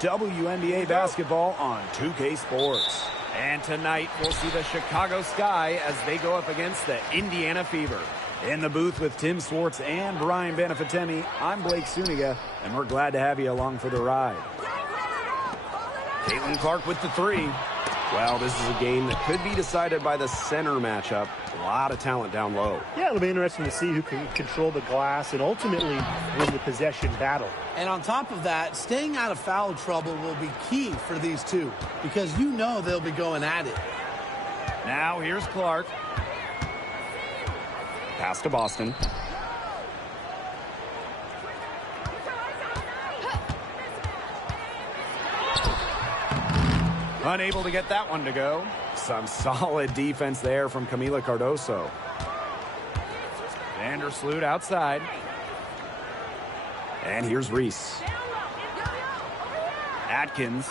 WNBA basketball on 2K Sports. And tonight, we'll see the Chicago Sky as they go up against the Indiana Fever. In the booth with Tim Swartz and Brian Benefatemi, I'm Blake Suniga, and we're glad to have you along for the ride. Catlin Clark with the three. Well, this is a game that could be decided by the center matchup. A lot of talent down low. Yeah, it'll be interesting to see who can control the glass and ultimately win the possession battle. And on top of that, staying out of foul trouble will be key for these two because you know they'll be going at it. Now here's Clark. Pass to Boston. Unable to get that one to go. Some solid defense there from Camila Cardoso. Vandersloot outside. And here's Reese. Atkins.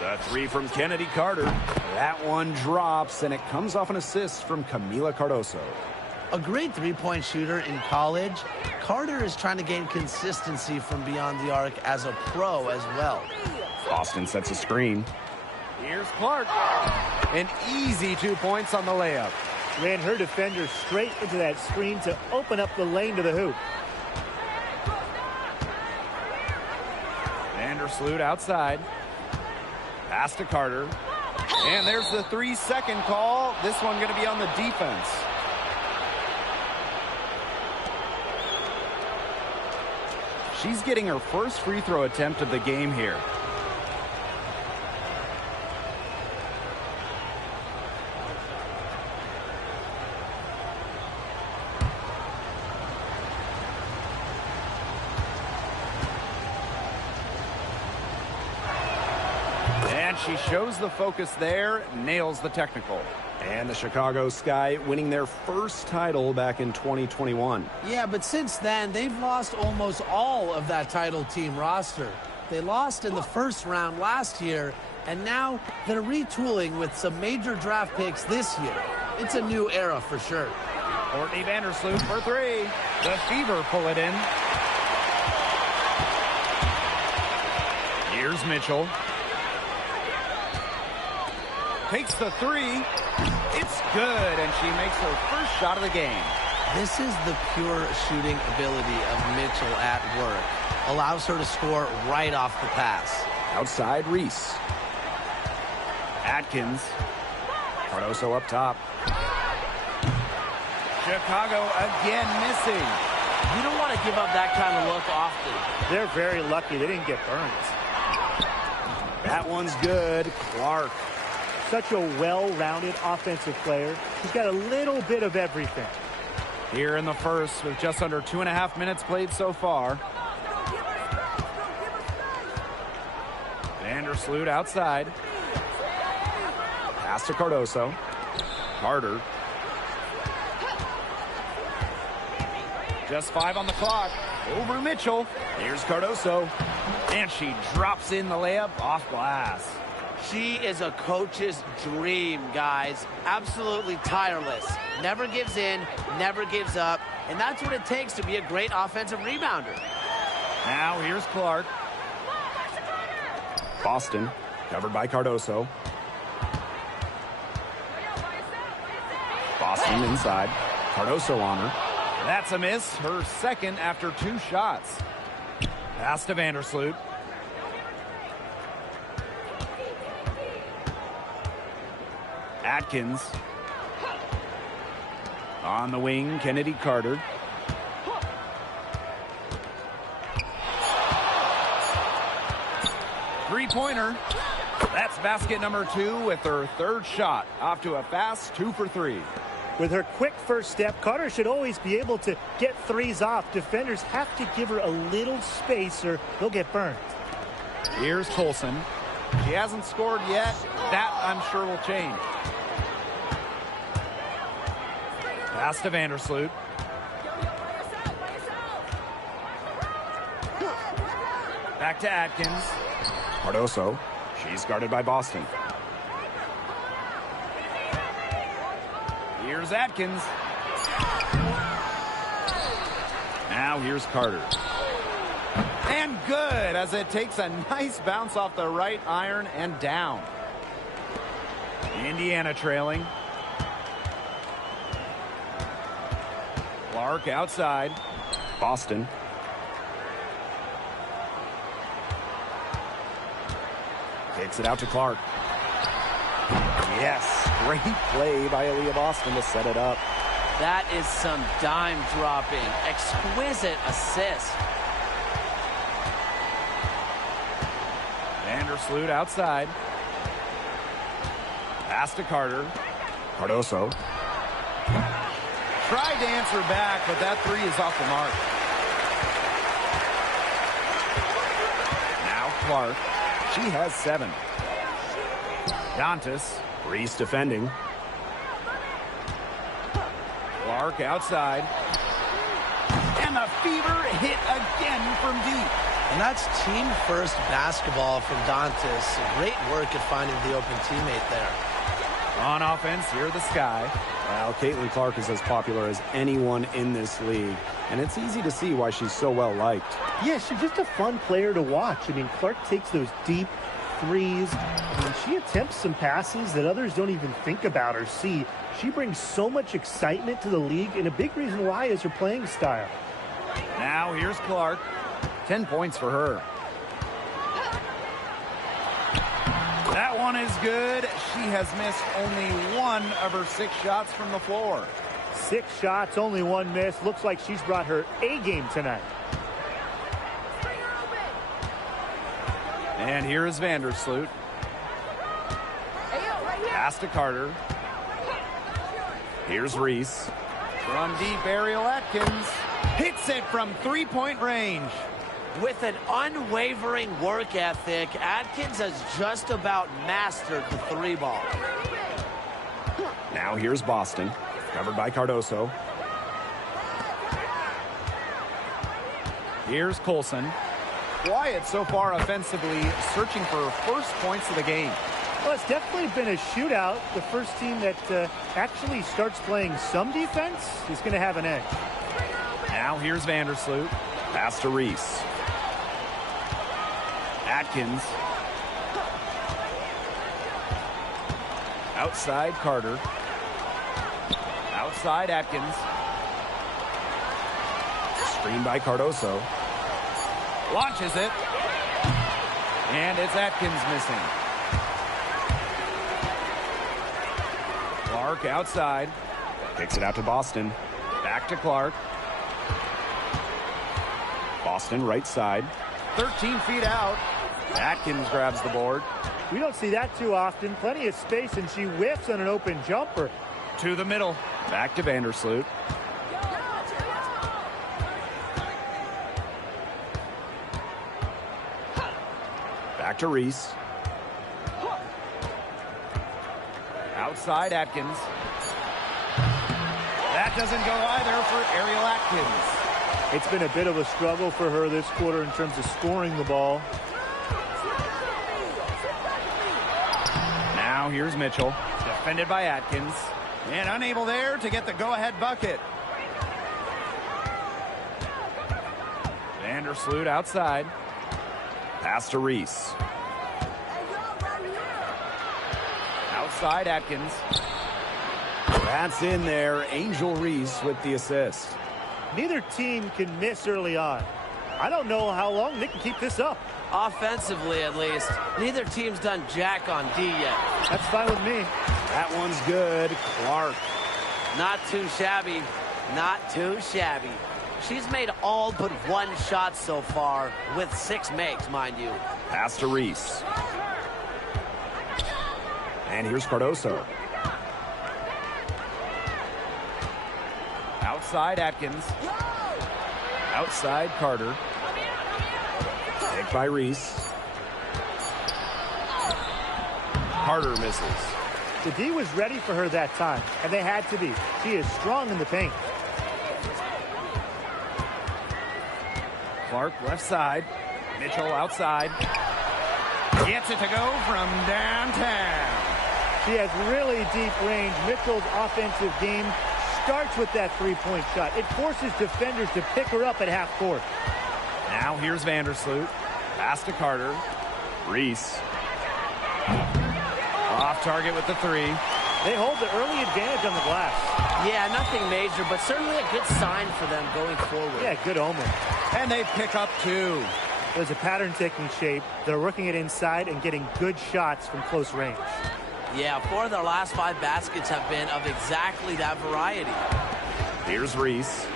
The three from Kennedy Carter. That one drops, and it comes off an assist from Camila Cardoso. A great three-point shooter in college, Carter is trying to gain consistency from beyond the arc as a pro as well. Boston sets a screen. Here's Clark. An easy 2 points on the layup. Ran her defender straight into that screen to open up the lane to the hoop. Vandersloot outside. Pass to Carter. And there's the 3-second call. This one going to be on the defense. She's getting her first free throw attempt of the game here. And she shows the focus there, nails the technical. And the Chicago Sky winning their first title back in 2021. Yeah, but since then, they've lost almost all of that title team roster. They lost in the first round last year, and now they're retooling with some major draft picks this year. It's a new era for sure. Courtney Vandersloot for three. The Fever pull it in. Here's Mitchell. Takes the three. It's good, and she makes her first shot of the game. This is the pure shooting ability of Mitchell at work. Allows her to score right off the pass. Outside, Reese. Atkins. Cardoso up top. Chicago again missing. You don't want to give up that kind of look often. They're very lucky they didn't get burned. That one's good. Clark. Such a well-rounded offensive player. He's got a little bit of everything. Here in the first with just under 2.5 minutes played so far. Vandersloot outside. Pass to Cardoso. Carter. Just 5 on the clock. Over Mitchell. Here's Cardoso. And she drops in the layup off glass. She is a coach's dream, guys. Absolutely tireless. Never gives in, never gives up. And that's what it takes to be a great offensive rebounder. Now here's Clark. Boston, covered by Cardoso. Boston inside. Cardoso on her. That's a miss. Her second after 2 shots. Pass to Vandersloot. Atkins. On the wing, Kennedy Carter. Three-pointer. That's basket number 2 with her third shot. Off to a fast 2 for 3. With her quick first step, Carter should always be able to get threes off. Defenders have to give her a little space or they'll get burned. Here's Colson. She hasn't scored yet. That, I'm sure, will change. Pass to Vandersloot. Back to Atkins. Cardoso. She's guarded by Boston. Here's Atkins. Now here's Carter. And good, as it takes a nice bounce off the right iron and down. Indiana trailing. Clark outside. Boston. Takes it out to Clark. Yes, great play by Aaliyah Boston to set it up. That is some dime dropping, exquisite assist. Vandersloot outside. Pass to Carter. Cardoso. Tried to answer back, but that three is off the mark. Now Clark. She has 7. Dantas. Reese defending. Clark outside. And the fever hit again from deep. And that's team first basketball from Dantas. Great work at finding the open teammate there. On offense, here the Sky. Well, Caitlin Clark is as popular as anyone in this league, and it's easy to see why she's so well liked. Yeah, she's just a fun player to watch. I mean, Clark takes those deep threes. I mean, she attempts some passes that others don't even think about or see. She brings so much excitement to the league, and a big reason why is her playing style. Now here's Clark. 10 points for her. That one is good. She has missed only 1 of her 6 shots from the floor. 6 shots, only 1 miss. Looks like she's brought her A game tonight. And here is Vandersloot. Pass to Carter. Here's Reese. From deep, Ariel Atkins hits it from 3-point range. With an unwavering work ethic, Atkins has just about mastered the 3-ball. Now here's Boston, covered by Cardoso. Here's Colson. Quiet so far offensively, searching for first points of the game. Well, it's definitely been a shootout. The first team that actually starts playing some defense is going to have an edge. Now here's Vandersloot. Pass to Reese. Atkins. Outside Carter. Outside Atkins. Screen by Cardoso. Launches it. And it's Atkins missing. Clark outside. Kicks it out to Boston. Back to Clark. Boston right side. 13 feet out. Atkins grabs the board. We don't see that too often. Plenty of space, and she whiffs on an open jumper. To the middle. Back to Vandersloot. Back to Reese. Outside Atkins. That doesn't go either for Ariel Atkins. It's been a bit of a struggle for her this quarter in terms of scoring the ball. Now here's Mitchell. Defended by Atkins. And unable there to get the go-ahead bucket. Vandersloot outside. Pass to Reese. Outside Atkins. That's in there. Angel Reese with the assist. Neither team can miss early on. I don't know how long they can keep this up. Offensively, at least, neither team's done jack on D yet. That's fine with me. That one's good. Clark. Not too shabby. Not too shabby. She's made all but 1 shot so far, with 6 makes, mind you. Pass to Reese. And here's Cardoso. Outside Atkins. Outside Carter. Picked by Reese. Carter misses. The D was ready for her that time, and they had to be. She is strong in the paint. Clark left side. Mitchell outside. Gets it to go from downtown. She has really deep range. Mitchell's offensive game starts with that 3-point shot. It forces defenders to pick her up at half court. Now here's Vandersloot. Pass to Carter. Reese. Off target with the three. They hold the early advantage on the glass. Yeah, nothing major, but certainly a good sign for them going forward. Yeah, good omen. And they pick up 2. There's a pattern taking shape. They're working it inside and getting good shots from close range. Yeah, 4 of their last 5 baskets have been of exactly that variety. Here's Reese.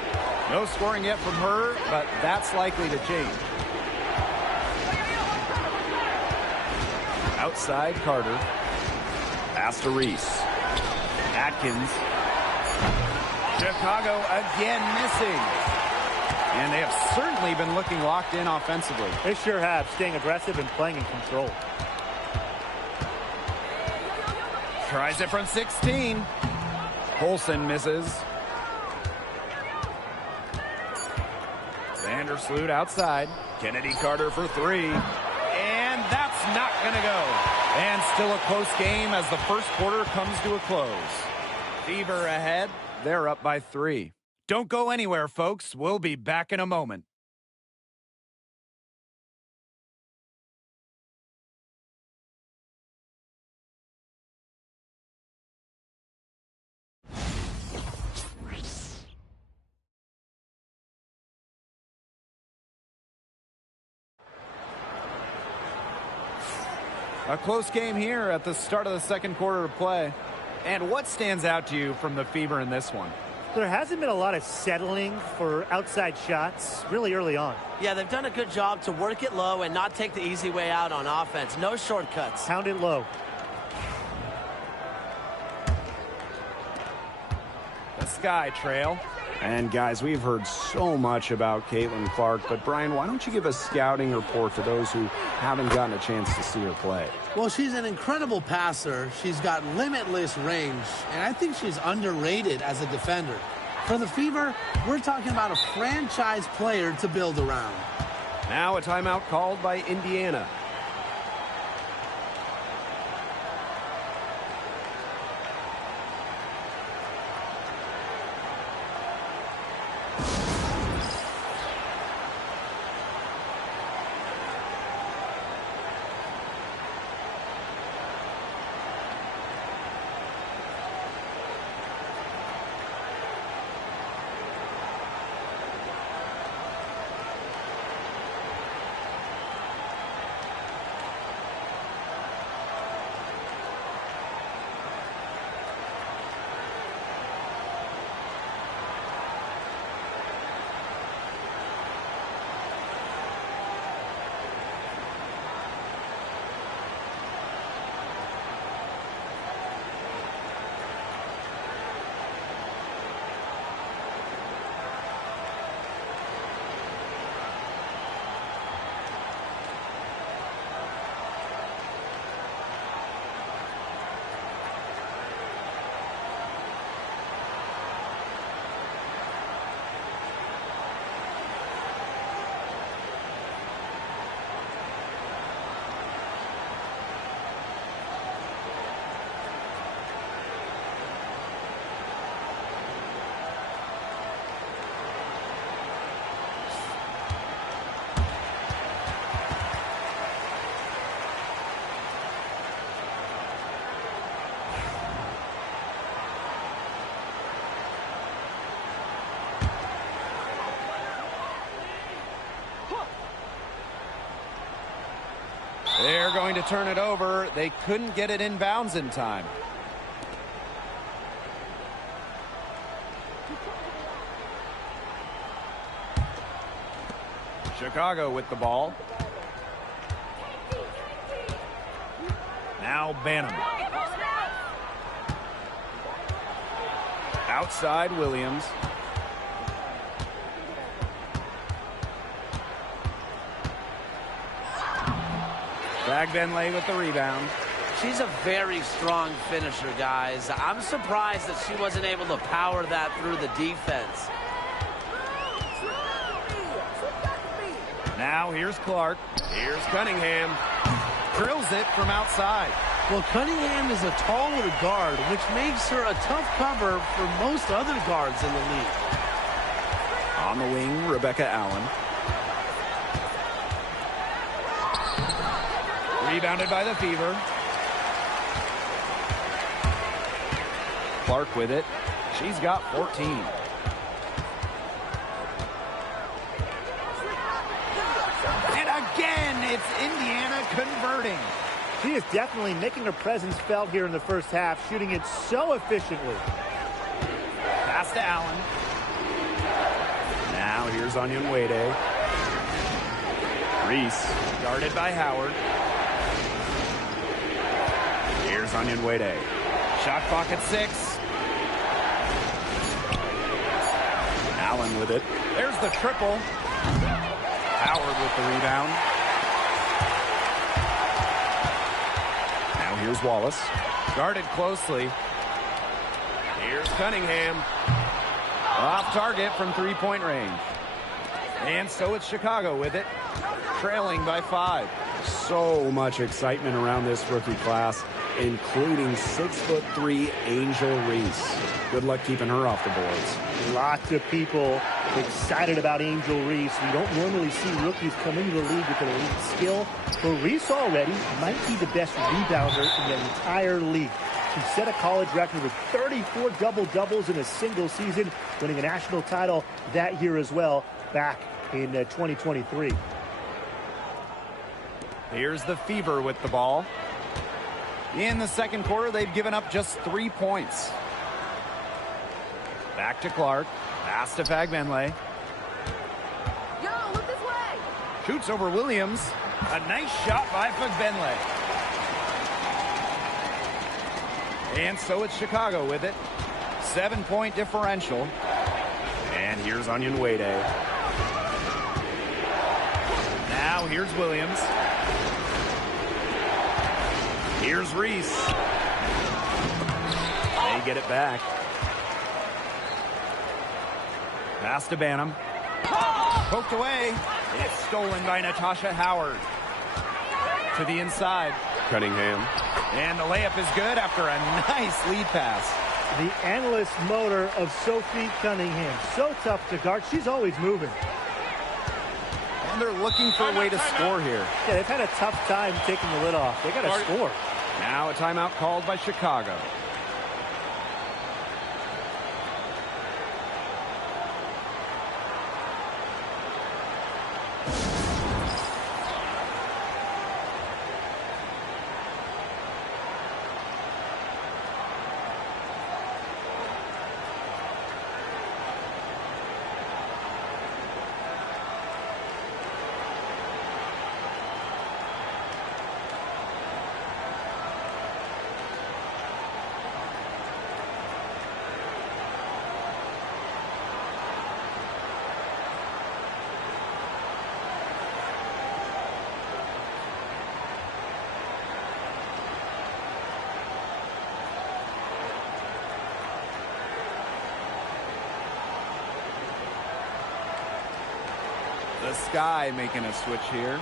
No scoring yet from her, but that's likely to change. Outside Carter. Pass to Reese. Atkins. Chicago again missing. And they have certainly been looking locked in offensively. They sure have, staying aggressive and playing in control. Tries it from 16. Colson misses. Vandersloot outside. Kennedy Carter for 3. And that's not going to go. And still a close game as the first quarter comes to a close. Fever ahead. They're up by 3. Don't go anywhere, folks. We'll be back in a moment. A close game here at the start of the second quarter of play. And what stands out to you from the Fever in this one? There hasn't been a lot of settling for outside shots really early on. Yeah, they've done a good job to work it low and not take the easy way out on offense. No shortcuts. Pound it low. The Sky Trail. And guys, we've heard so much about Caitlin Clark, but Brian, why don't you give a scouting report for those who haven't gotten a chance to see her play? Well, she's an incredible passer. She's got limitless range, and I think she's underrated as a defender. For the Fever, we're talking about a franchise player to build around. Now a timeout called by Indiana. They're going to turn it over. They couldn't get it inbounds in time. Chicago with the ball. Now Banham. Outside Williams. Bagbenley with the rebound. She's a very strong finisher, guys. I'm surprised that she wasn't able to power that through the defense. Now here's Clark. Here's Cunningham. Drills it from outside. Well, Cunningham is a taller guard, which makes her a tough cover for most other guards in the league. On the wing, Rebecca Allen. Rebounded by the Fever. Clark with it. She's got 14. And again, it's Indiana converting. She is definitely making her presence felt here in the first half, shooting it so efficiently. Pass to Allen. Now here's Onyenwere. Reese, guarded by Howard. Here's Onyenwere. Shot clock at 6. Allen with it. There's the triple. Howard with the rebound. Now here's Wallace. Guarded closely. Here's Cunningham. Off target from three-point range. And so it's Chicago with it, trailing by 5. So much excitement around this rookie class, including 6'3" Angel Reese. Good luck keeping her off the boards. Lots of people excited about Angel Reese. We don't normally see rookies come into the league with an elite skill, but Reese already might be the best rebounder in the entire league. She set a college record with 34 double-doubles in a single season, winning a national title that year as well, back in 2023. Here's the Fever with the ball. In the second quarter, they've given up just 3 points. Back to Clark. Pass to Fagbenle. Yo, look this way. Shoots over Williams. A nice shot by Fagbenle. And so it's Chicago with it. 7-point differential. And here's Onyenwere. Now here's Williams. Here's Reese. They get it back. Pass to Banham. Poked away. It's stolen by Natasha Howard. To the inside. Cunningham. And the layup is good after a nice lead pass. The endless motor of Sophie Cunningham. So tough to guard. She's always moving. And they're looking for a way to score here. Yeah, they've had a tough time taking the lid off. They got to score. Now a timeout called by Chicago. The Sky making a switch here.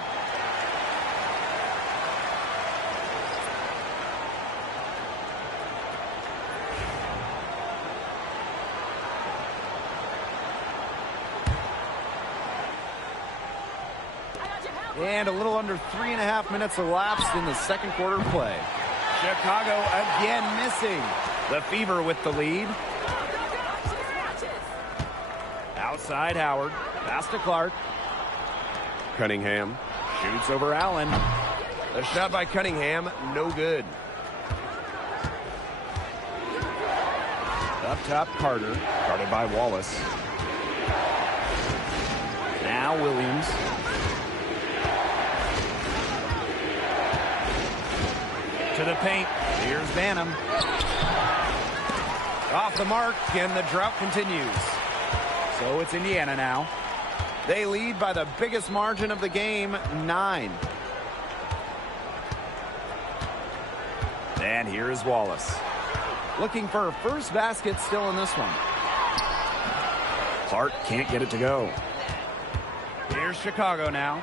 And a little under 3.5 minutes elapsed in the second quarter play. Chicago again missing. The Fever with the lead. Outside Howard. Pass to Clark. Cunningham. Shoots over Allen. The shot by Cunningham, no good. Up top, Carter. Guarded by Wallace. Now Williams. To the paint. Here's Banham. Off the mark, and the drought continues. So it's Indiana now. They lead by the biggest margin of the game, 9. And here is Wallace. Looking for her first basket still in this one. Clark can't get it to go. Here's Chicago now.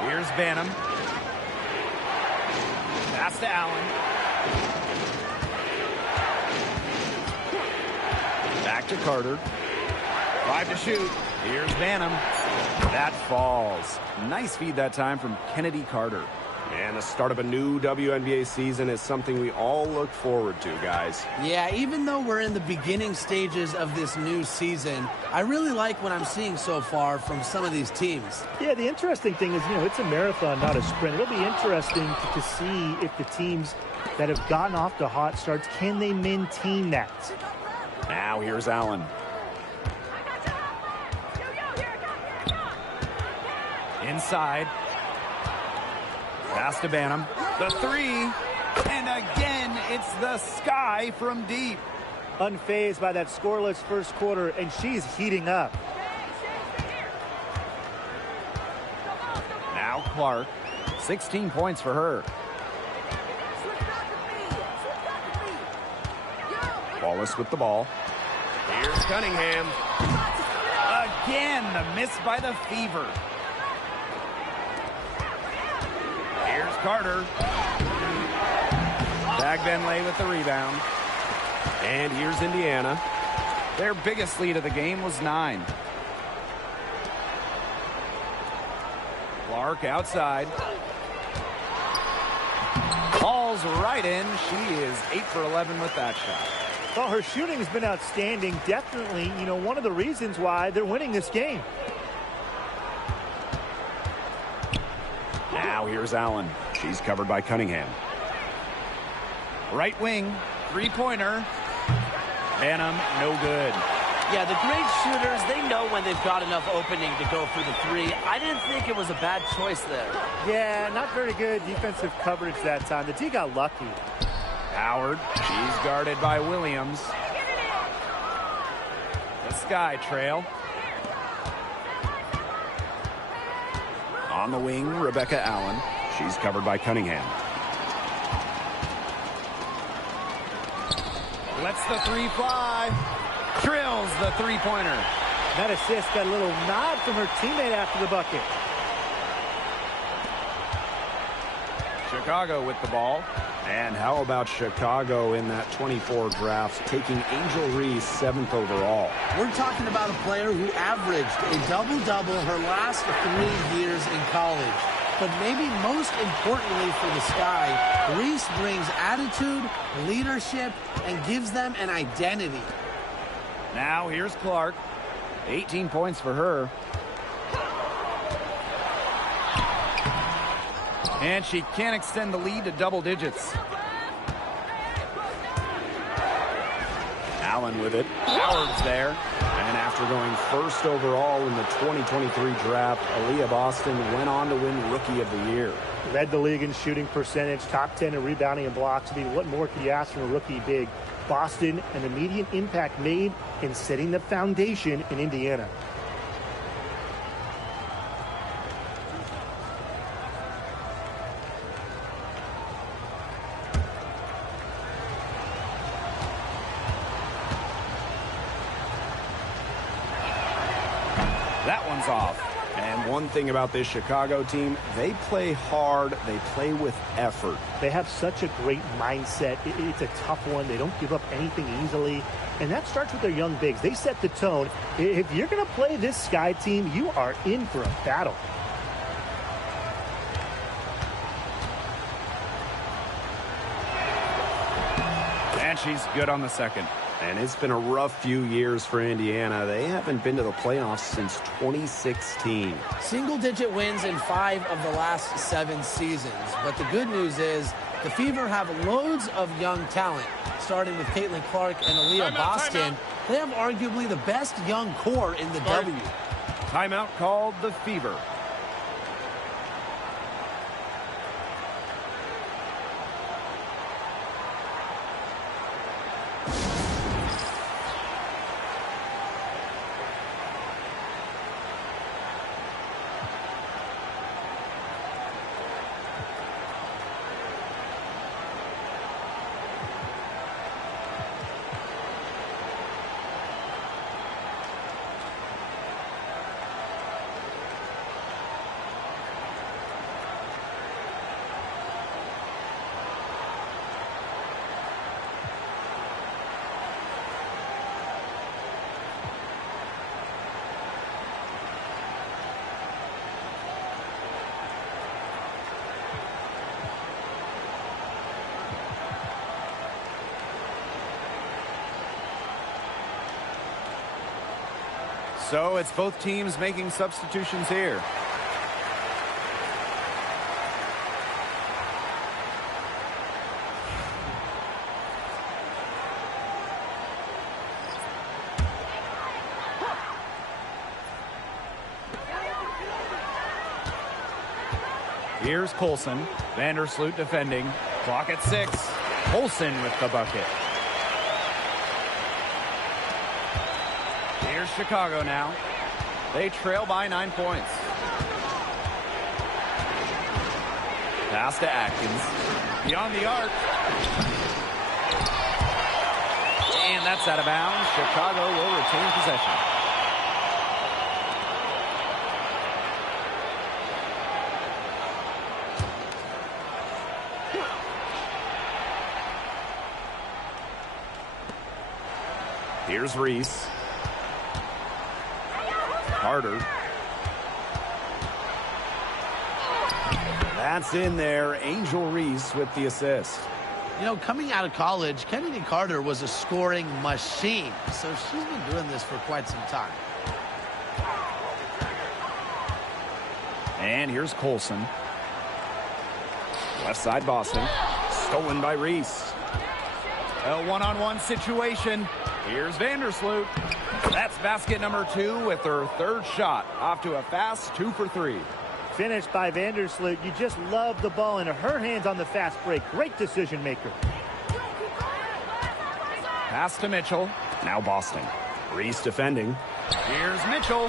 Here's Banham. Pass to Allen. Back to Carter. 5 to shoot. Here's Banham. That falls. Nice feed that time from Kennedy Carter. And the start of a new WNBA season is something we all look forward to, guys. Yeah, even though we're in the beginning stages of this new season, I really like what I'm seeing so far from some of these teams. Yeah, the interesting thing is, it's a marathon, not a sprint. It'll be interesting to see if the teams that have gotten off to hot starts, can they maintain that? Now here's Allen. Inside. Pass to Banham. The three. And again, it's the Sky from deep. Unfazed by that scoreless first quarter, and she's heating up. Now Clark. 16 points for her. Wallace with the ball. Here's Cunningham. Again, the miss by the Fever. Here's Carter. Bagbenlay with the rebound. And here's Indiana. Their biggest lead of the game was 9. Clark outside. Falls right in. She is 8 for 11 with that shot. Well, her shooting has been outstanding. Definitely, one of the reasons why they're winning this game. Now here's Allen. She's covered by Cunningham. Right wing, three-pointer. Banham, no good. Yeah, the great shooters, they know when they've got enough opening to go for the three. I didn't think it was a bad choice there. Yeah, not very good defensive coverage that time. The D got lucky. Howard, she's guarded by Williams. The Sky trail. On the wing, Rebecca Allen. She's covered by Cunningham. Lets the three fly. Drills the three-pointer. That assist got a little nod from her teammate after the bucket. Chicago with the ball. And how about Chicago in that 24 draft, taking Angel Reese 7th overall? We're talking about a player who averaged a double-double her last 3 years in college. But maybe most importantly for the Sky, Reese brings attitude, leadership, and gives them an identity. Now here's Clark. 18 points for her. And she can't extend the lead to double digits. Allen with it. Howard's there. And after going first overall in the 2023 draft, Aaliyah Boston went on to win Rookie of the Year. Led the league in shooting percentage, top 10 in rebounding and blocks. I mean, what more could you ask from a rookie big? Boston, an immediate impact made in setting the foundation in Indiana. That one's off. And one thing about this Chicago team, they play hard, they play with effort. They have such a great mindset. It's a tough one. They don't give up anything easily. And that starts with their young bigs. They set the tone. If you're going to play this Sky team, you are in for a battle. And she's good on the second. And it's been a rough few years for Indiana. They haven't been to the playoffs since 2016. Single-digit wins in 5 of the last 7 seasons. But the good news is the Fever have loads of young talent, starting with Caitlin Clark and Aaliyah Boston. They have arguably the best young core in the W. Timeout called the Fever. So it's both teams making substitutions here. Here's Colson. Vandersloot defending. Clock at 6. Colson with the bucket. Here's Chicago now. They trail by 9 points. Pass to Atkins. Beyond the arc. And that's out of bounds. Chicago will retain possession. Here's Reese. Carter. That's in there. Angel Reese with the assist. You know, coming out of college, Kennedy Carter was a scoring machine. So she's been doing this for quite some time. And here's Colson. Left side Boston. Stolen by Reese. A one-on-one situation. Here's Vandersloot. That's basket number 2 with her 3rd shot. Off to a fast 2 for 3. Finished by Vandersloot. You just love the ball in her hands on the fast break. Great decision maker. Pass to Mitchell. Now Boston. Reese defending. Here's Mitchell.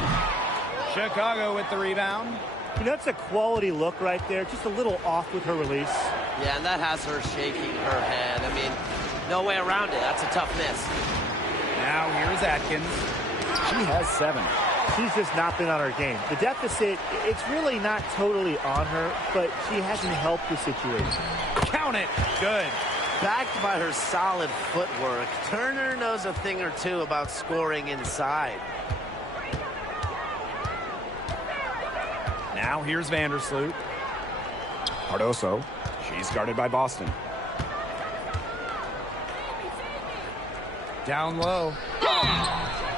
Chicago with the rebound. You know, that's a quality look right there. Just a little off with her release. Yeah, and that has her shaking her head. I mean, no way around it. That's a tough miss. Now here's Atkins. She has 7. She's just not been on her game. The deficit, it's really not totally on her, but she hasn't helped the situation. Count it. Good. Backed by her solid footwork, Turner knows a thing or two about scoring inside. Now here's Vandersloot. Cardoso. She's guarded by Boston. Down low.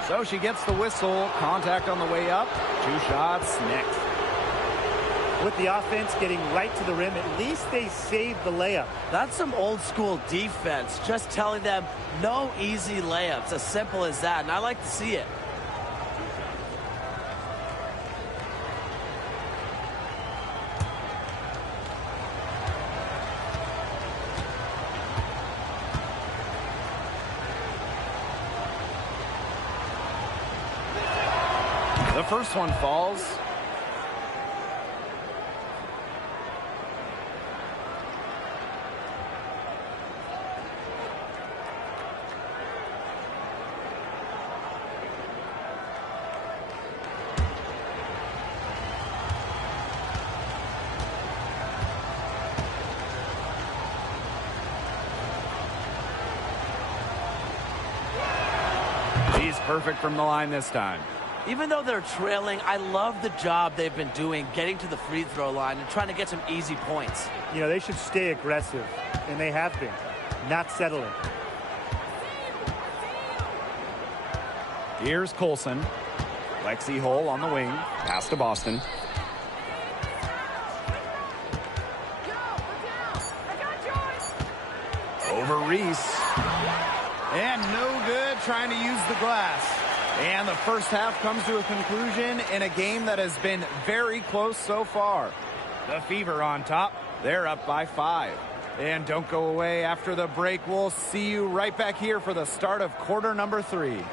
So she gets the whistle. Contact on the way up. 2 shots next. With the offense getting right to the rim, at least they saved the layup. That's some old school defense. Just telling them no easy layups. As simple as that. And I like to see it. The first one falls. She's perfect from the line this time. Even though they're trailing, I love the job they've been doing getting to the free throw line and trying to get some easy points. You know, they should stay aggressive, and they have been, not settling. Here's Colson. Lexi Hull on the wing. Pass to Boston. Over Reese. And no good trying to use the glass. And the first half comes to a conclusion in a game that has been very close so far. The Fever on top. They're up by 5. And don't go away after the break. We'll see you right back here for the start of quarter number 3.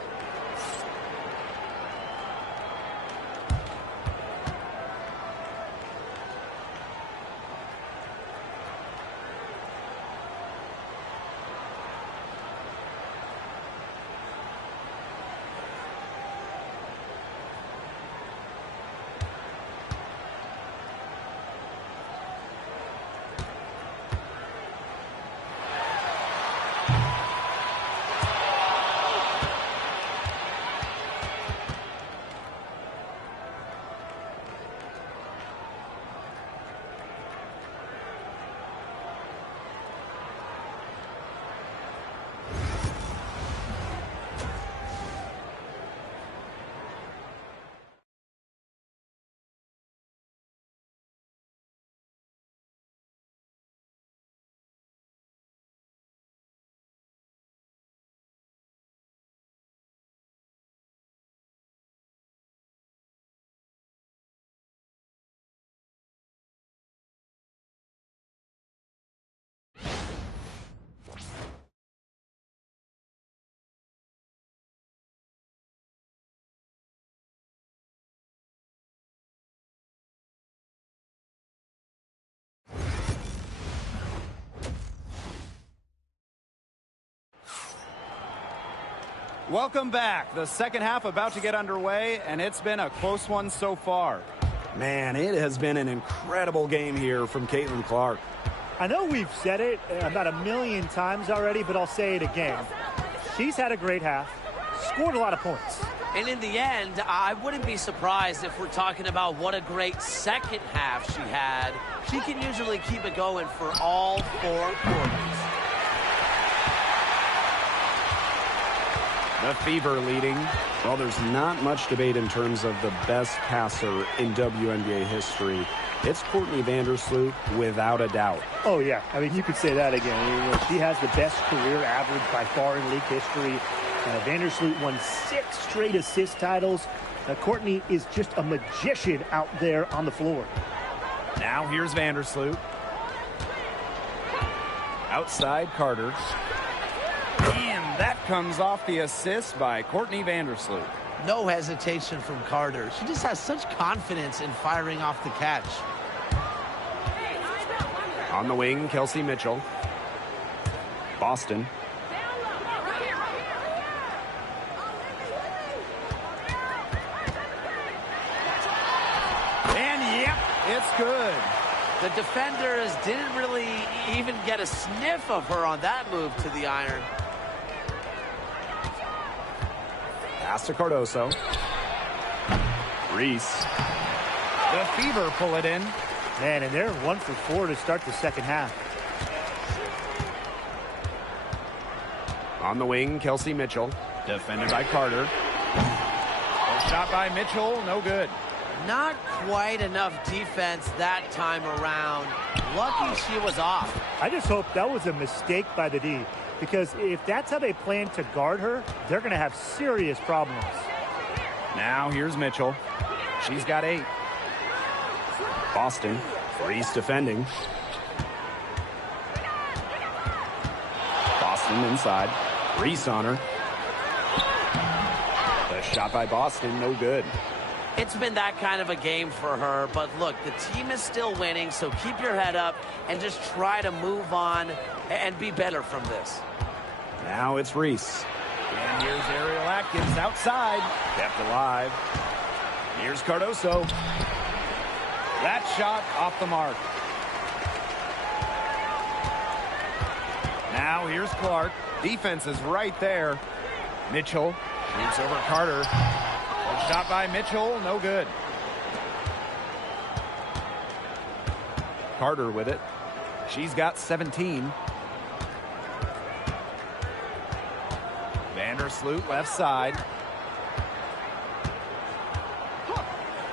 Welcome back. The second half about to get underway, and it's been a close one so far. Man, it has been an incredible game here from Caitlin Clark. I know we've said it about a million times already, but I'll say it again. She's had a great half, scored a lot of points. And in the end, I wouldn't be surprised if we're talking about what a great second half she had. She can usually keep it going for all 4 quarters. The Fever leading. Well, there's not much debate in terms of the best passer in WNBA history. It's Courtney Vandersloot without a doubt. Oh, yeah. I mean, you could say that again. I mean, she has the best career average by far in league history. Vandersloot won 6 straight assist titles. Courtney is just a magician out there on the floor. Now here's Vandersloot. Outside Carter. And that comes off the assist by Courtney Vandersloot. No hesitation from Carter. She just has such confidence in firing off the catch. On the wing, Kelsey Mitchell. Boston. And yep, it's good. The defenders didn't really even get a sniff of her on that move to the iron. Pass to Cardoso. Reese. The Fever pull it in. Man, and they're 1 for 4 to start the second half. On the wing, Kelsey Mitchell. Defended by Carter. A shot by Mitchell, no good. Not quite enough defense that time around. Lucky she was off. I just hope that was a mistake by the D, because if that's how they plan to guard her, they're going to have serious problems. Now here's Mitchell. She's got 8. Boston. Reese defending. Boston inside. Reese on her. The shot by Boston, no good. It's been that kind of a game for her, but look, the team is still winning, so keep your head up and just try to move on and be better from this. Now it's Reese. And here's Ariel Atkins outside. Kept alive. Here's Cardoso. That shot off the mark. Now here's Clark. Defense is right there. Mitchell shoots over Carter. A shot by Mitchell, no good. Carter with it. She's got 17. Vandersloot left side.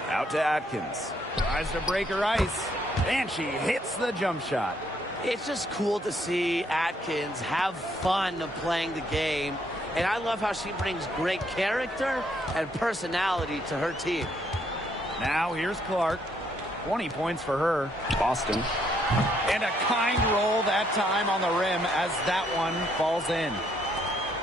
Out to Atkins. Tries to break her ice. And she hits the jump shot. It's just cool to see Atkins have fun playing the game. And I love how she brings great character and personality to her team. Now here's Clark. 20 points for her. Boston. And a kind roll that time on the rim as that one falls in.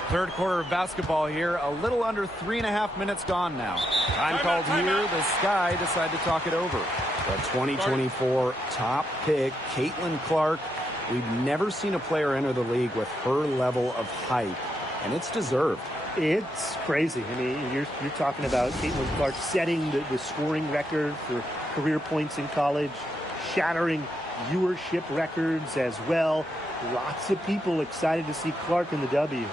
Third quarter of basketball here. A little under 3.5 minutes gone now. Time called here. The Sky decide to talk it over. The 2024 top pick, Caitlin Clark. We've never seen a player enter the league with her level of hype, and it's deserved. It's crazy. I mean, you're talking about Caitlin Clark setting the scoring record for career points in college, shattering viewership records as well. Lots of people excited to see Clark in the W.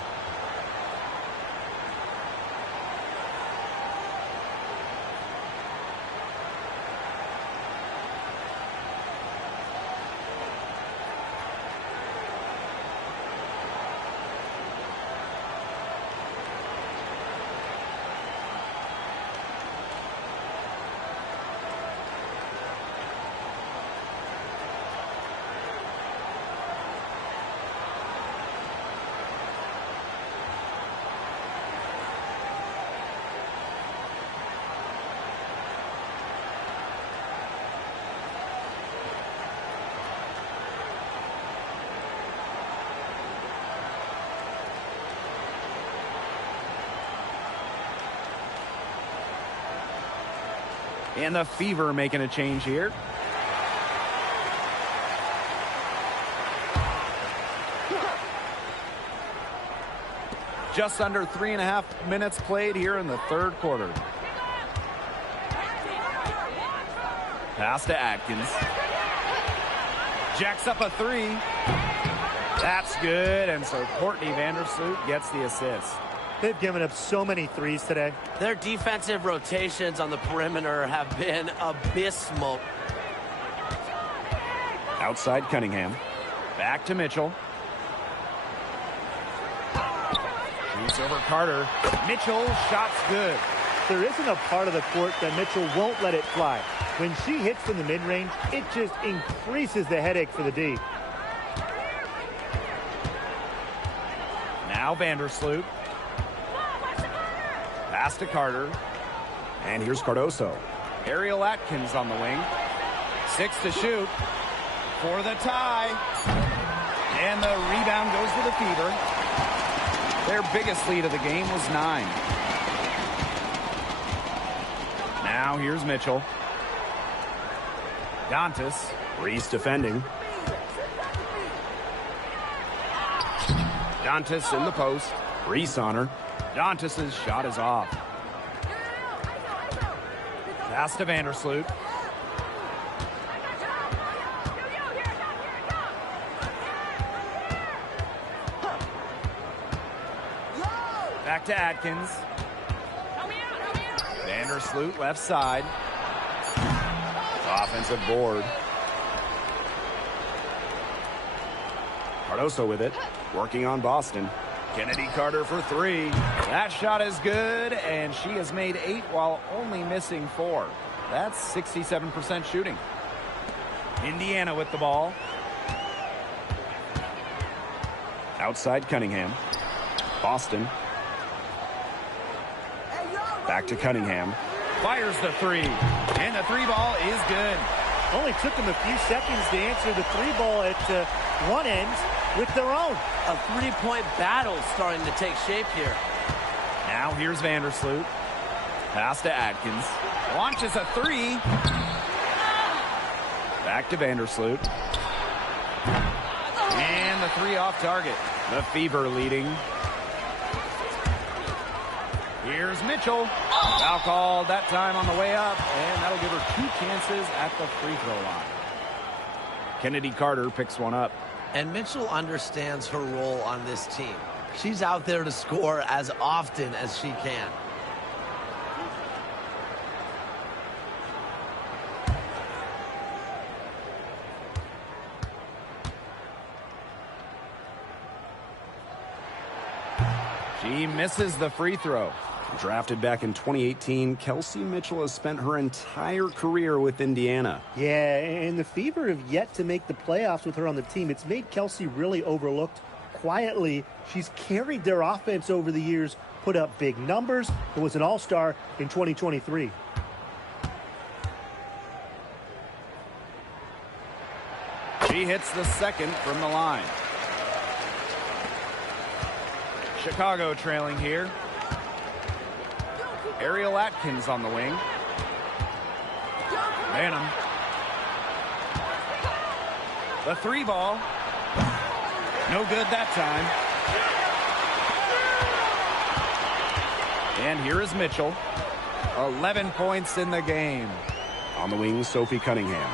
And the Fever making a change here. just under 3.5 minutes played here in the third quarter. Pass to Atkins. Jacks up a three. That's good, and so Courtney Vandersloot gets the assist. They've given up so many threes today. Their defensive rotations on the perimeter have been abysmal. Outside Cunningham. Back to Mitchell. Shoots over Carter. Mitchell, shot's good. There isn't a part of the court that Mitchell won't let it fly. When she hits from the mid-range, it just increases the headache for the D. Now Vandersloot. Pass to Carter. And here's Cardoso. Ariel Atkins on the wing. 6 to shoot for the tie. And the rebound goes to the Fever. Their biggest lead of the game was 9. Now here's Mitchell. Dantas. Reese defending. Dantas in the post. Reese on her. Dantas' shot is off. Pass to Vandersloot. Back to Atkins. Vandersloot left side. Offensive board. Cardoso with it. Working on Boston. Kennedy Carter for 3. That shot is good, and she has made 8 while only missing 4. That's 67% shooting. Indiana with the ball. Outside Cunningham. Boston. Back to Cunningham. Fires the 3, and the 3 ball is good. Only took them a few seconds to answer the 3 ball at one end with their own. A 3-point battle starting to take shape here. Now here's Vandersloot. Pass to Atkins. Launches a 3. Back to Vandersloot. And the 3 off target. The Fever leading. Here's Mitchell. Foul called that time on the way up, and that'll give her 2 chances at the free throw line. Kennedy Carter picks one up. And Mitchell understands her role on this team. She's out there to score as often as she can. She misses the free throw. Drafted back in 2018, Kelsey Mitchell has spent her entire career with Indiana. Yeah, and the Fever have yet to make the playoffs with her on the team. It's made Kelsey really overlooked. Quietly, she's carried their offense over the years, put up big numbers, and was an all-star in 2023. She hits the second from the line. Chicago trailing here. Ariel Atkins on the wing. Banham. The 3 ball. No good that time. And here is Mitchell. 11 points in the game. On the wing, Sophie Cunningham.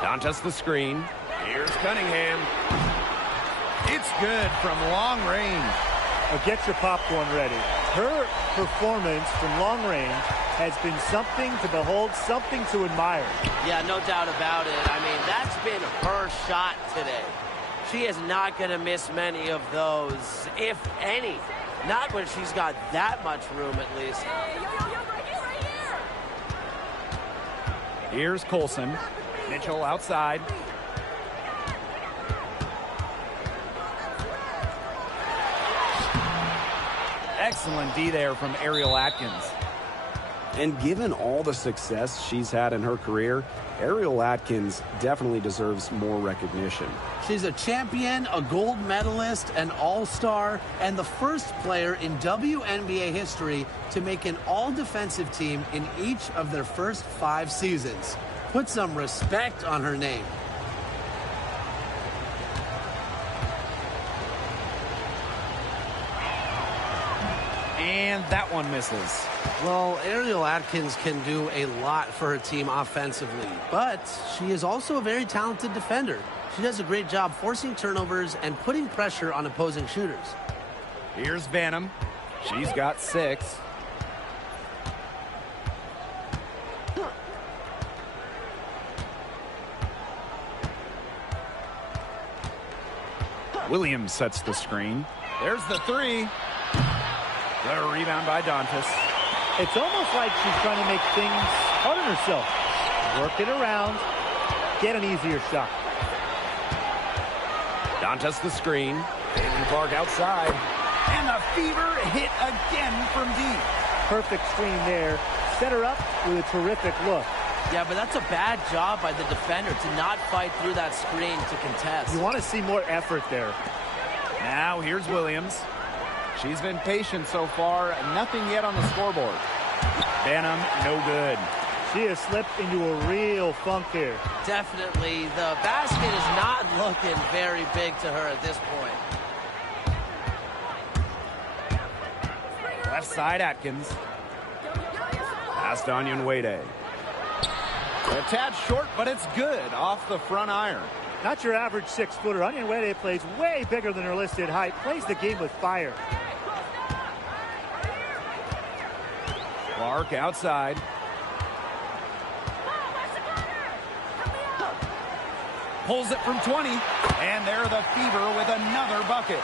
Dantas the screen. Here's Cunningham. It's good from long range. Now get your popcorn ready. Her performance from long range has been something to behold, something to admire. Yeah, no doubt about it. I mean, that's been her shot today. She is not going to miss many of those, if any. Not when she's got that much room, at least. Here's Colson. Mitchell outside. Excellent D there from Ariel Atkins. And given all the success she's had in her career, Ariel Atkins definitely deserves more recognition. She's a champion, a gold medalist, an all-star, and the first player in WNBA history to make an all-defensive team in each of their first 5 seasons. Put some respect on her name. And that one misses. Well, Ariel Atkins can do a lot for her team offensively, but she is also a very talented defender. She does a great job forcing turnovers and putting pressure on opposing shooters. Here's Banham. She's got 6. Williams sets the screen. There's the 3. The rebound by Dantas. It's almost like she's trying to make things hard on herself. Work it around, get an easier shot. Dantas the screen. Caitlin Clark outside. And the Fever hit again from deep. Perfect screen there. Set her up with a terrific look. Yeah, but that's a bad job by the defender to not fight through that screen to contest. You want to see more effort there. Now here's Williams. She's been patient so far. Nothing yet on the scoreboard. Banham, no good. She has slipped into a real funk here. Definitely. The basket is not looking very big to her at this point. Left side, Atkins. Pass to Onion Wade. A tad short, but it's good off the front iron. Not your average 6-footer. Onion Wade plays way bigger than her listed height. Plays the game with fire. Clark outside. Pulls it from 20. And there the Fever with another bucket.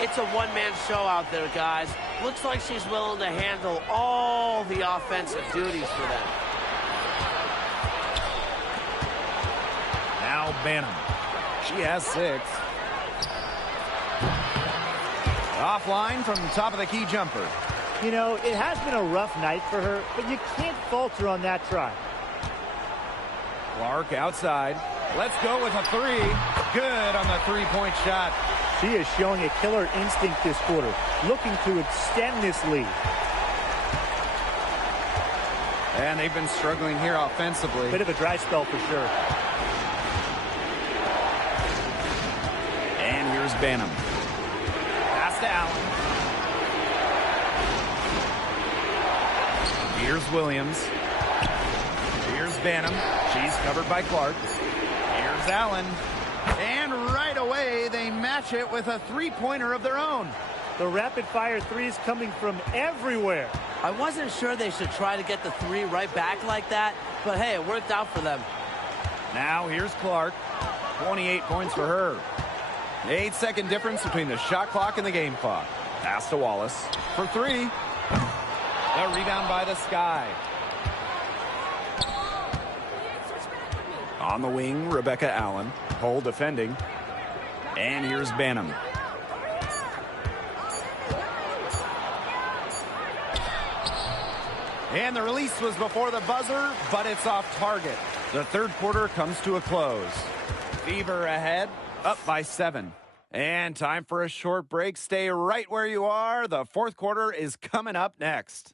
It's a one-man show out there, guys. Looks like she's willing to handle all the offensive duties for them. Now Banham. She has 6. Offline from top of the key jumper. You know, it has been a rough night for her, but you can't falter on that try. Clark outside. Let's go with a 3. Good on the three-point shot. She is showing a killer instinct this quarter, looking to extend this lead. And they've been struggling here offensively. Bit of a dry spell for sure. And here's Banham. Pass to Allen. Here's Williams. Here's Banham. She's covered by Clark. Here's Allen. And right away, they match it with a three-pointer of their own. The rapid-fire threes coming from everywhere. I wasn't sure they should try to get the 3 right back like that, but hey, it worked out for them. Now here's Clark. 28 points for her. 8-second difference between the shot clock and the game clock. Pass to Wallace for 3. The rebound by the Sky. On the wing, Rebecca Allen. Hole defending. And here's Banham. And the release was before the buzzer, but it's off target. The third quarter comes to a close. Fever ahead, up by 7. And time for a short break. Stay right where you are. The fourth quarter is coming up next.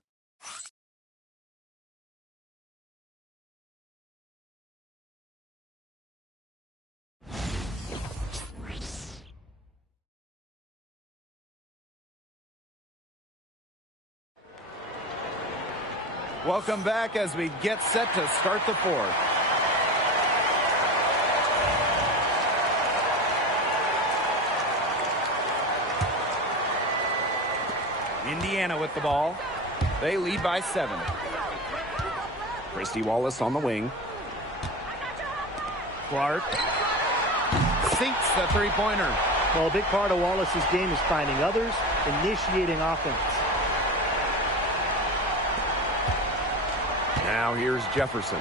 Welcome back as we get set to start the fourth. Indiana with the ball. They lead by 7. Christy Wallace on the wing. Clark sinks the three-pointer. Well, a big part of Wallace's game is finding others, initiating offense. Now here's Jefferson.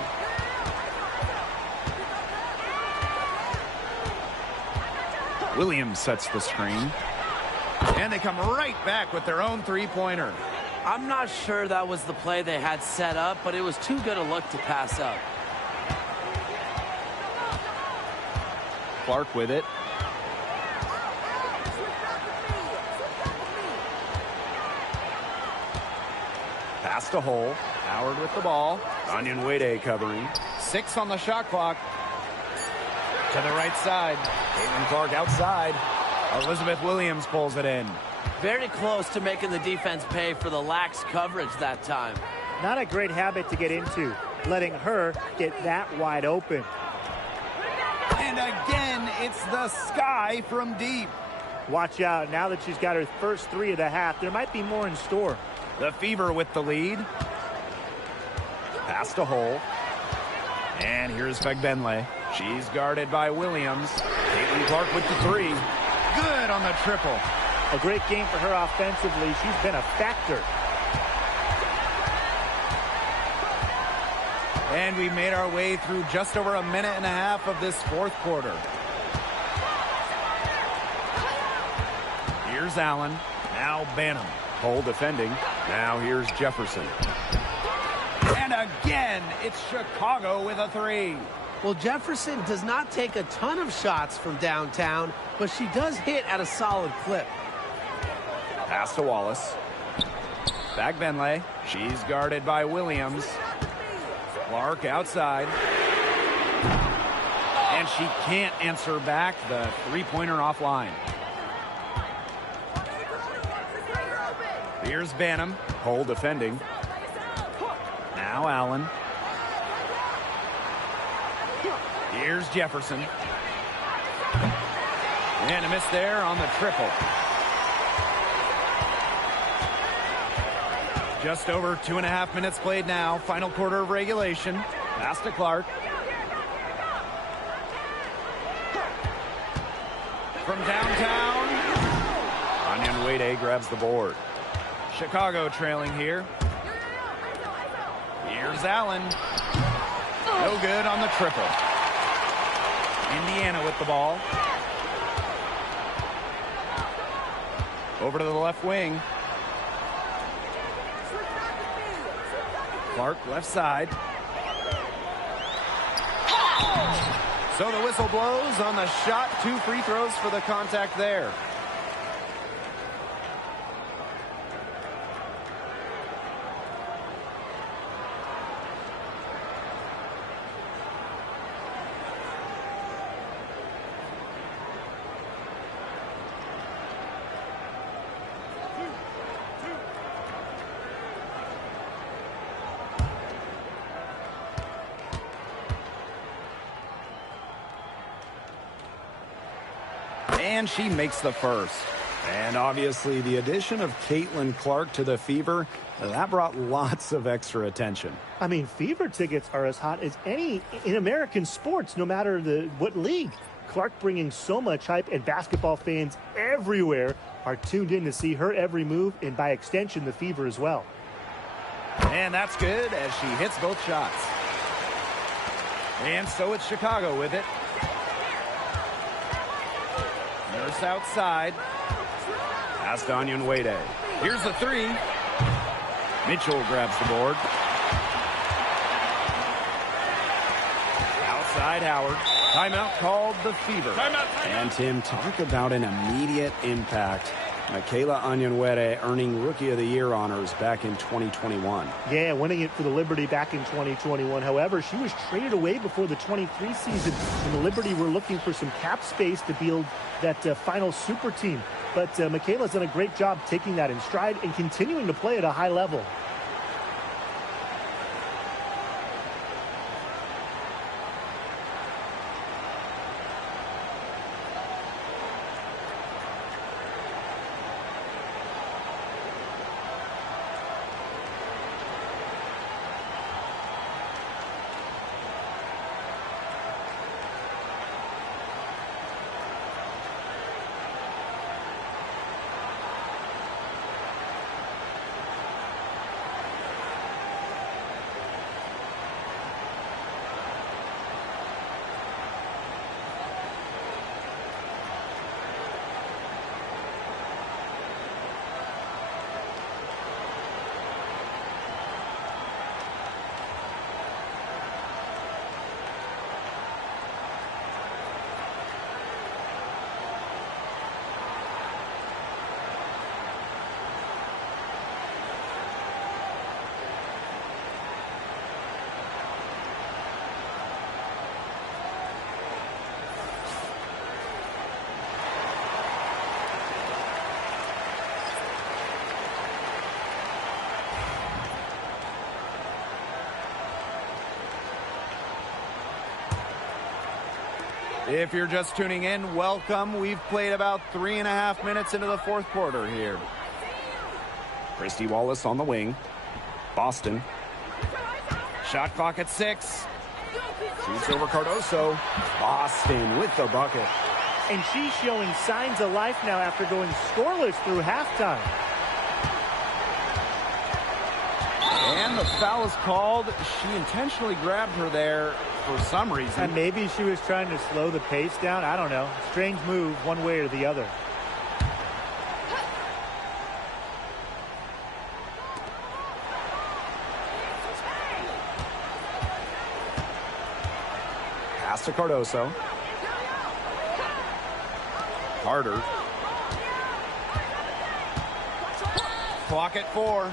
Williams sets the screen. And they come right back with their own three-pointer. I'm not sure that was the play they had set up, but it was too good a look to pass up. Clark with it. Pass to Hole. Howard with the ball. Onion Wade covering. 6 on the shot clock. To the right side. Caitlin Clark outside. Elizabeth Williams pulls it in. Very close to making the defense pay for the lax coverage that time. Not a great habit to get into, letting her get that wide open. And again, it's the Sky from deep. Watch out, now that she's got her first 3 of the half, there might be more in store. The Fever with the lead. Pass to Hole. And here's Fagbenle. She's guarded by Williams. Caitlin Clark with the 3. Good on the triple. A great game for her offensively. She's been a factor. And we made our way through just over a minute and a half of this fourth quarter. Here's Allen. Now Banham. Hole defending. Now here's Jefferson. And again, it's Chicago with a 3. Well, Jefferson does not take a ton of shots from downtown, but she does hit at a solid clip. Pass to Wallace. Fagbenle. She's guarded by Williams. Clark outside. And she can't answer back. The three-pointer offline. Here's Banham. Hole defending. Now Allen. Here's Jefferson. And a miss there on the triple. Just over 2.5 minutes played now. Final quarter of regulation. Pass to Clark. From downtown. Onion Wade grabs the board. Chicago trailing here. Here's Allen. No good on the triple. Indiana with the ball. Over to the left wing. Clark left side. So the whistle blows on the shot. 2 free throws for the contact there. And she makes the first. And obviously the addition of Caitlin Clark to the Fever, that brought lots of extra attention. I mean, Fever tickets are as hot as any in American sports, no matter what league. Clark bringing so much hype, and basketball fans everywhere are tuned in to see her every move, and by extension, the Fever as well. And that's good as she hits both shots. And so it's Chicago with it. Nurse outside. Pass to Onion Wade. Here's the 3. Mitchell grabs the board. Outside Howard. Timeout called the Fever. And Tim, talk about an immediate impact. Michaela Onyenwere earning Rookie of the Year honors back in 2021. Yeah, winning it for the Liberty back in 2021. However, she was traded away before the 23 season, and the Liberty were looking for some cap space to build that final super team. But Michaela's done a great job taking that in stride and continuing to play at a high level. If you're just tuning in, welcome. We've played about 3.5 minutes into the fourth quarter here. Christy Wallace on the wing. Boston. Shot clock at 6. Shoots over Cardoso. Boston with the bucket. And she's showing signs of life now after going scoreless through halftime. And the foul is called. She intentionally grabbed her there for some reason. And maybe she was trying to slow the pace down. I don't know. Strange move one way or the other. Pass to Cardoso. Carter. Clock at 4.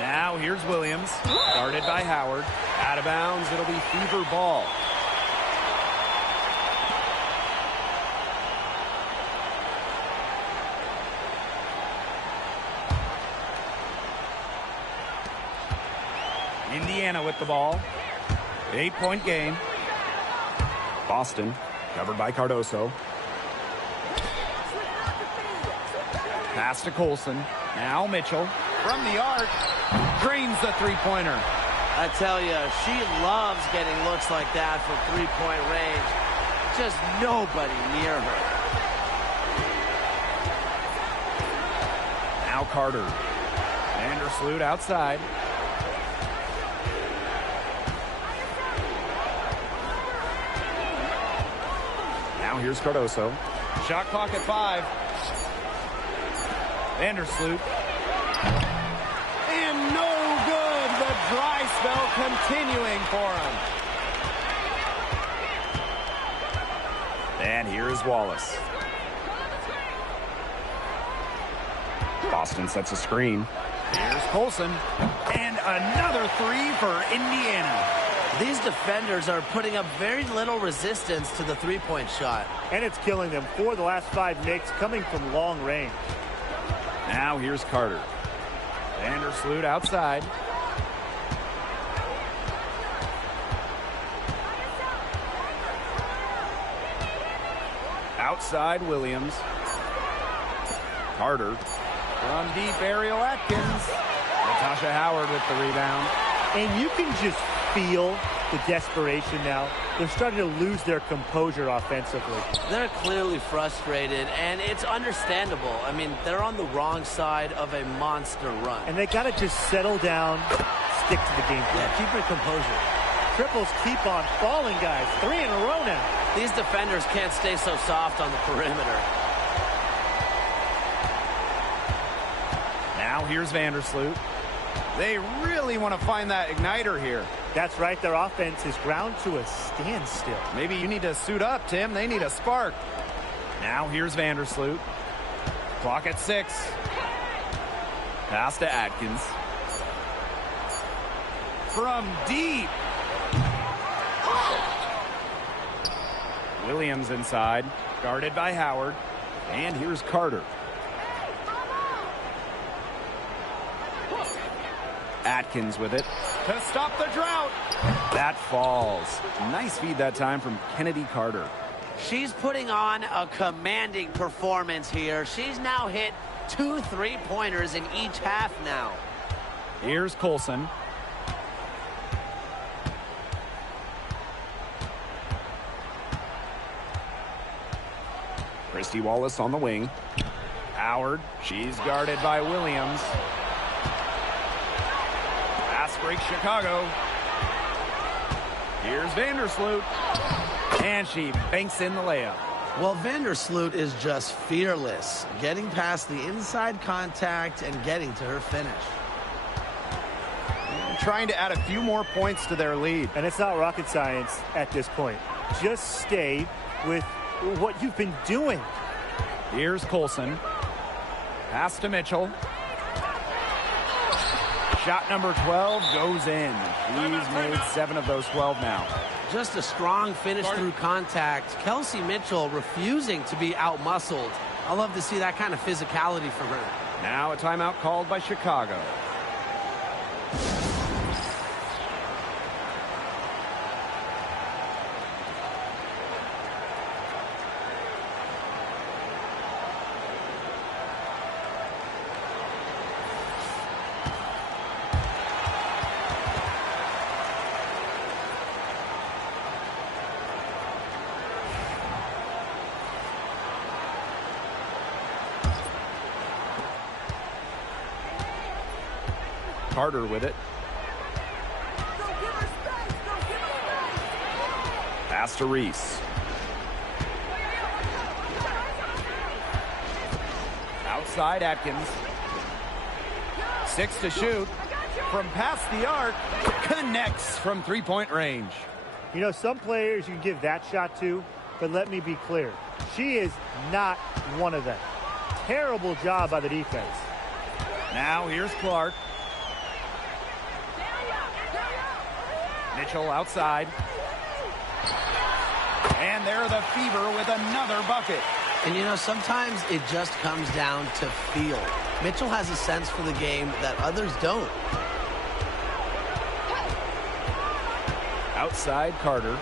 Now here's Williams. Guarded by Howard. Out of bounds. It'll be Fever ball. Indiana with the ball. 8-point game. Boston covered by Cardoso. Pass to Colson. Now Mitchell from the arc. Drains the three-pointer. I tell you, she loves getting looks like that from three-point range. Just nobody near her. Now Carter. Vandersloot outside. Now here's Cardoso. Shot clock at 5. Vandersloot. And no good. The dry spell continuing for him. And here is Wallace. Boston sets a screen. Here's Colson. And another 3 for Indiana. These defenders are putting up very little resistance to the three-point shot. And it's killing them. 4 of the last 5 nicks coming from long range. Now here's Carter. Vandersloot outside. Outside Williams. Carter. From deep, Ariel Atkins. Natasha Howard with the rebound. And you can just feel the desperation now. They're starting to lose their composure offensively. They're clearly frustrated, and it's understandable. I mean, they're on the wrong side of a monster run. And they got to just settle down, stick to the game plan. Yeah, keep their composure. Triples keep on falling, guys. 3 in a row now. These defenders can't stay so soft on the perimeter. Now here's Vandersloot. They really want to find that igniter here. That's right. Their offense is ground to a standstill. Maybe you need to suit up, Tim. They need a spark. Now here's Vandersloot. Clock at 6. Pass to Atkins. From deep. Williams inside. Guarded by Howard. And here's Carter. Atkins with it to stop the drought. That falls. Nice feed that time from Kennedy Carter. She's putting on a commanding performance here. She's now hit 2 3-pointers in each half now. Here's Colson. Christy Wallace on the wing. Howard. She's guarded by Williams. Breaks Chicago. Here's Vandersloot. And she banks in the layup. Well, Vandersloot is just fearless, getting past the inside contact and getting to her finish. Trying to add a few more points to their lead. And it's not rocket science at this point. Just stay with what you've been doing. Here's Colson. Pass to Mitchell. Shot number 12 goes in. He's made 7 of those 12 now. Just a strong finish through contact. Kelsey Mitchell refusing to be outmuscled. I love to see that kind of physicality from her. Now a timeout called by Chicago. Carter with it. Pass to Reese. Outside Atkins. 6 to shoot. From past the arc. Connects from three-point range. You know, some players you can give that shot to, but let me be clear. She is not one of them. Terrible job by the defense. Now here's Clark. Mitchell outside. And there the Fever with another bucket. And, you know, sometimes it just comes down to feel. Mitchell has a sense for the game that others don't. Outside Carter.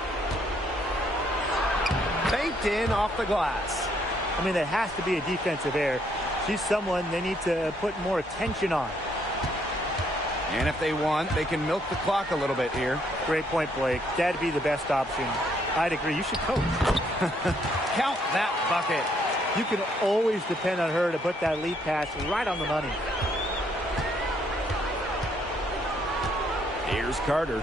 Banked in off the glass. I mean, that has to be a defensive error. She's someone they need to put more attention on. And if they want, they can milk the clock a little bit here. Great point, Blake. That'd be the best option. I'd agree. You should coach. Count that bucket. You can always depend on her to put that lead pass right on the money. Here's Carter.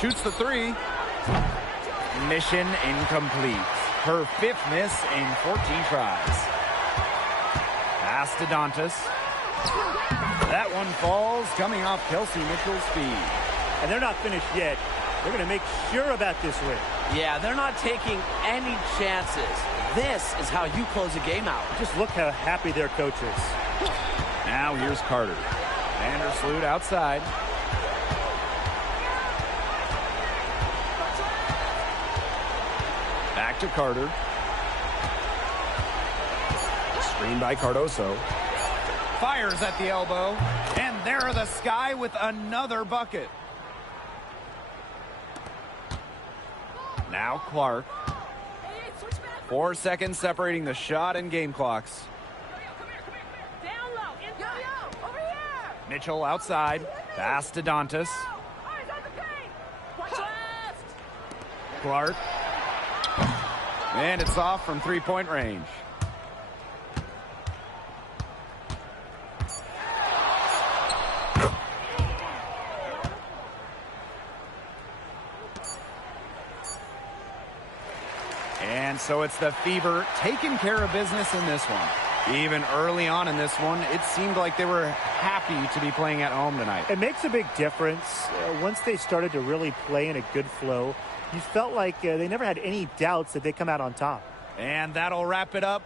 Shoots the three. Mission incomplete. Her 5th miss in 14 tries. Pass to Dantas. That one falls, coming off Kelsey Mitchell's feed. And they're not finished yet. They're going to make sure about this win. Yeah, they're not taking any chances. This is how you close a game out. Just look how happy their coach is. Now here's Carter. Vandersloot outside. Back to Carter. Screen by Cardoso. Fires at the elbow. And there the Sky with another bucket. Now Clark. 4 seconds separating the shot and game clocks. Mitchell outside. Pass to Dantas. Clark. And it's off from three-point range. And so it's the Fever taking care of business in this one. Even early on in this one, it seemed like they were happy to be playing at home tonight. It makes a big difference. Once they started to really play in a good flow, you felt like they never had any doubts that they come out on top. And that'll wrap it up